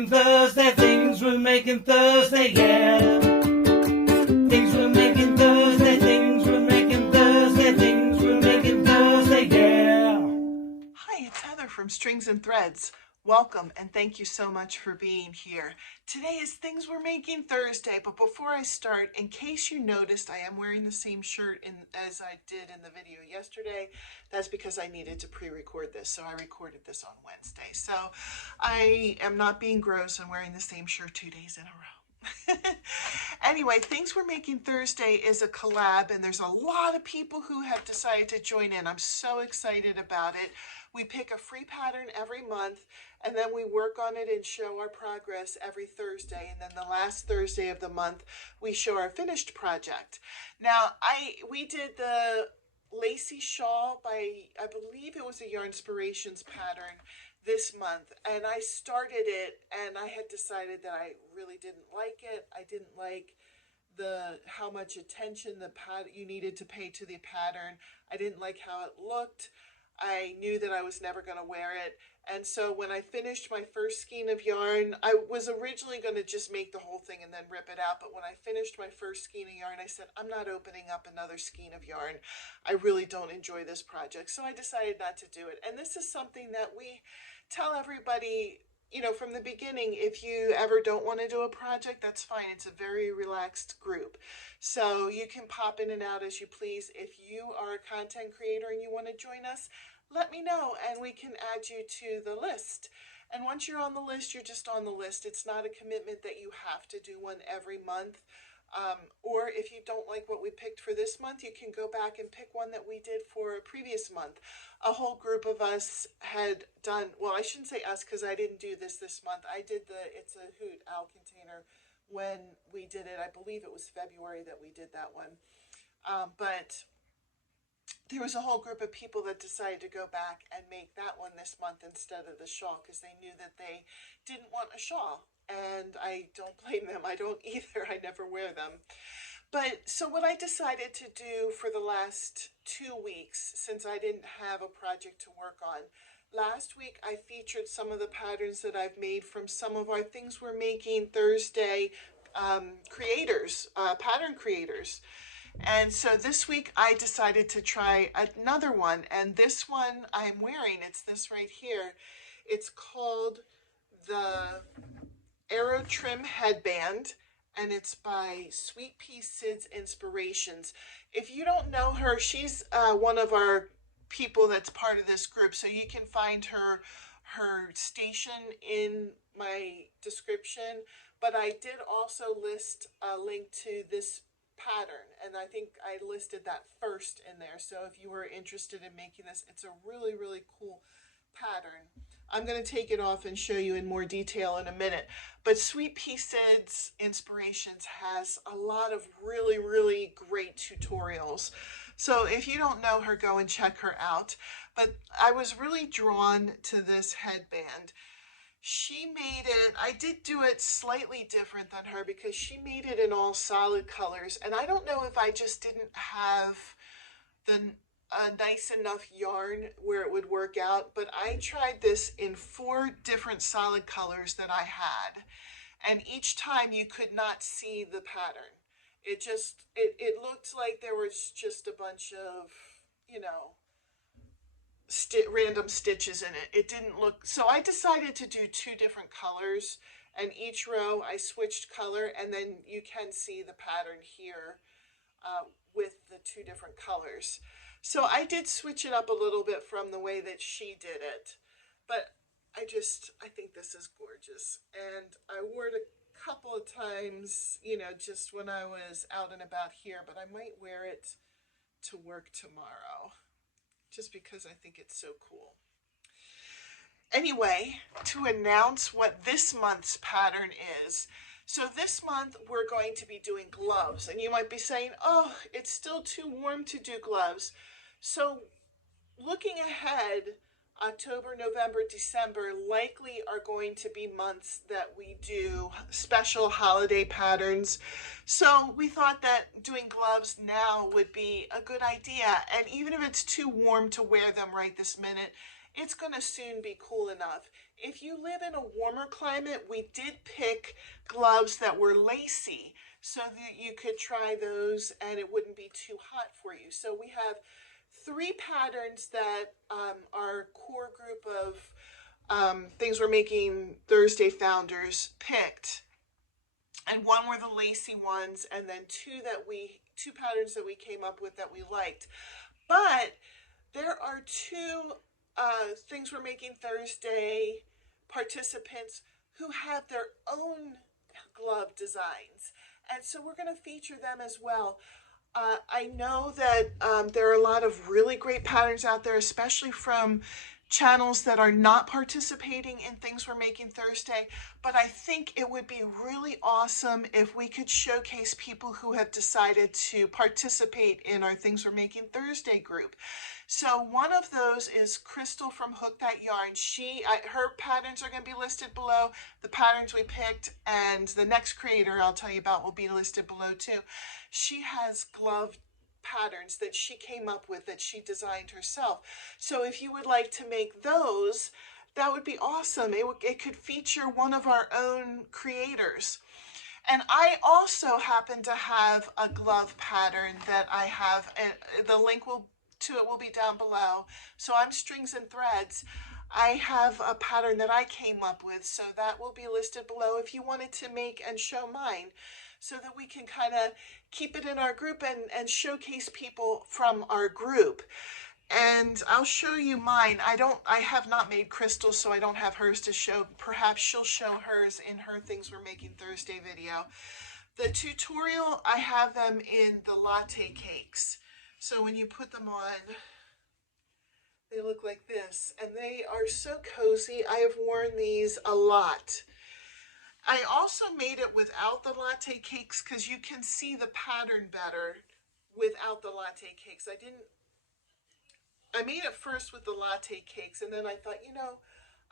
making Thursday, things we're making Thursday, yeah. Things we're making Thursday, things we're making Thursday, things we're making Thursday, yeah. Hi, it's Heather from Strings and Threads. Welcome and thank you so much for being here. Today is Things We're Making Thursday, but before I start, in case you noticed, I am wearing the same shirt as I did in the video yesterday. That's because I needed to pre-record this, so I recorded this on Wednesday. So I am not being gross and wearing the same shirt 2 days in a row. Anyway, Things We're Making Thursday is a collab, and there's a lot of people who have decided to join in. I'm so excited about it. We pick a free pattern every month, and then we work on it and show our progress every Thursday. And then the last Thursday of the month, we show our finished project. Now, we did the lacy shawl by, I believe it was a Yarnspirations pattern this month, and I started it and I had decided that I really didn't like it. I didn't like how much attention you needed to pay to the pattern. I didn't like how it looked. I knew that I was never going to wear it. And so when I finished my first skein of yarn, I was originally going to just make the whole thing and then rip it out. But when I finished my first skein of yarn, I said, I'm not opening up another skein of yarn. I really don't enjoy this project. So I decided not to do it. And this is something that we tell everybody, you know, from the beginning. If you ever don't want to do a project, that's fine. It's a very relaxed group. So you can pop in and out as you please. If you are a content creator and you want to join us, let me know and we can add you to the list. And once you're on the list, you're just on the list. It's not a commitment that you have to do one every month. Or if you don't like what we picked for this month, you can go back and pick one that we did for a previous month. A whole group of us had done, well, I shouldn't say us because I didn't do this month. I did it's a Hoot owl container when we did it. I believe it was February that we did that one. But there was a whole group of people that decided to go back and make that one this month instead of the shawl because they knew that they didn't want a shawl. And I don't blame them. I don't either. I never wear them. But so what I decided to do for the last 2 weeks, since I didn't have a project to work on, last week I featured some of the patterns that I've made from some of our Things We're Making Thursday creators, pattern creators. And so this week I decided to try another one, and this one I'm wearing, it's this right here. It's called the Arrow Trim Headband, and it's by Sweet Pea Sid's Inspirations. If you don't know her, she's one of our people that's part of this group, so you can find her station in my description. But I did also list a link to this pattern, and I think I listed that first in there. So if you were interested in making this, it's a really, really cool pattern. I'm going to take it off and show you in more detail in a minute. But Sweet Pea Sid's Inspirations has a lot of really, really great tutorials. So if you don't know her, go and check her out. But I was really drawn to this headband. She made it, I did do it slightly different than her because she made it in all solid colors. And I don't know if I just didn't have a nice enough yarn where it would work out, but I tried this in 4 different solid colors that I had. And each time you could not see the pattern. It looked like there was just a bunch of, you know, random stitches in it. It didn't look, so I decided to do 2 different colors, and each row I switched color, and then you can see the pattern here with the 2 different colors. So I did switch it up a little bit from the way that she did it, but I think this is gorgeous, and I wore it a couple of times, you know, just when I was out and about here, but I might wear it to work tomorrow just because I think it's so cool. Anyway, to announce what this month's pattern is. So this month we're going to be doing gloves, and you might be saying, oh, it's still too warm to do gloves. So looking ahead, October, November, December likely are going to be months that we do special holiday patterns. So we thought that doing gloves now would be a good idea. And even if it's too warm to wear them right this minute, it's going to soon be cool enough. If you live in a warmer climate, we did pick gloves that were lacy so that you could try those and it wouldn't be too hot for you. So we have 3 patterns that our core group of Things We're Making Thursday founders picked. And 1 were the lacy ones, and then 2 patterns that we came up with that we liked. But there are 2 Things We're Making Thursday participants who have their own glove designs, and so we're going to feature them as well. I know that there are a lot of really great patterns out there, especially from channels that are not participating in Things We're Making Thursday, but I think it would be really awesome if we could showcase people who have decided to participate in our Things We're Making Thursday group. So one of those is Crystal from Hookthatyarn. Her patterns are going to be listed below. The patterns we picked and the next creator I'll tell you about will be listed below too. She has glove patterns that she came up with, that she designed herself. So if you would like to make those, that would be awesome. It could feature one of our own creators. And I also happen to have a glove pattern that I have, the link to it will be down below. So I'm Stringsandthreads. I have a pattern that I came up with, so that will be listed below if you wanted to make and show mine, so that we can kind of keep it in our group and showcase people from our group. And I'll show you mine. I have not made Crystal, so I don't have hers to show. Perhaps she'll show hers in her Things We're Making Thursday video. The tutorial, I have them in the latte cakes. So when you put them on, they look like this, and they are so cozy. I have worn these a lot. I also made it without the latte cakes because you can see the pattern better without the latte cakes. I made it first with the latte cakes, and then I thought,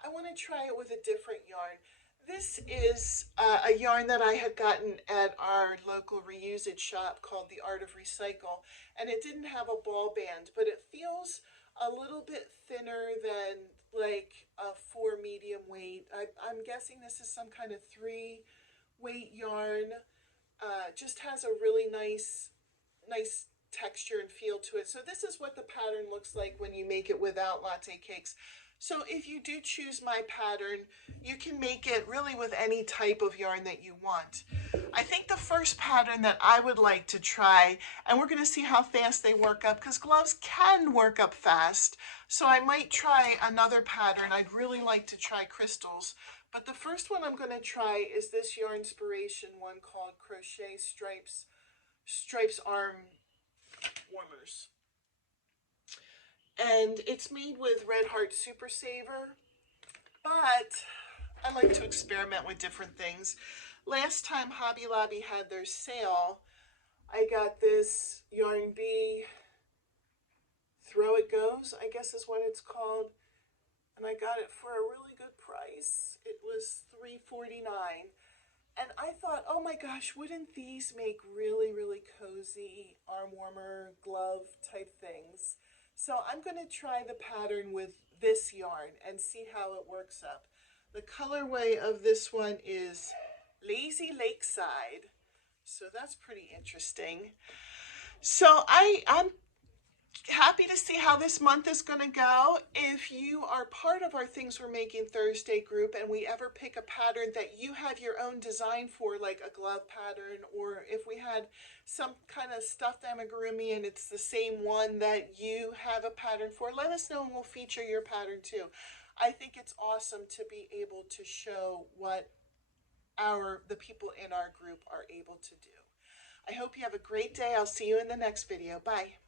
I want to try it with a different yarn. This is a yarn that I had gotten at our local reusage shop called The Art of Recycle, and it didn't have a ball band, but it feels a little bit thinner than like a 4 medium weight. I'm guessing this is some kind of 3 weight yarn. Just has a really nice texture and feel to it. So this is what the pattern looks like when you make it without latte cakes. So if you do choose my pattern, you can make it really with any type of yarn that you want. I think the first pattern that I would like to try, and we're going to see how fast they work up, because gloves can work up fast, so I might try another pattern. I'd really like to try crystals, but the first one I'm going to try is this Yarnspiration one called Crochet Stripes Arm Warmers. And it's made with Red Heart Super Saver, but I like to experiment with different things. Last time Hobby Lobby had their sale, I got this Yarn Bee Throw It Goes, I guess is what it's called, and I got it for a really good price. It was $3.49, and I thought, oh my gosh, wouldn't these make really, really cozy arm warmer glove type things? So I'm going to try the pattern with this yarn and see how it works up. The colorway of this one is Lazy Lakeside. So that's pretty interesting. So I'm happy to see how this month is going to go. If you are part of our Things We're Making Thursday group and we ever pick a pattern that you have your own design for, like a glove pattern, or if we had some kind of stuffed amigurumi and it's the same one that you have a pattern for, let us know and we'll feature your pattern too. I think it's awesome to be able to show what the people in our group are able to do. I hope you have a great day. I'll see you in the next video. Bye.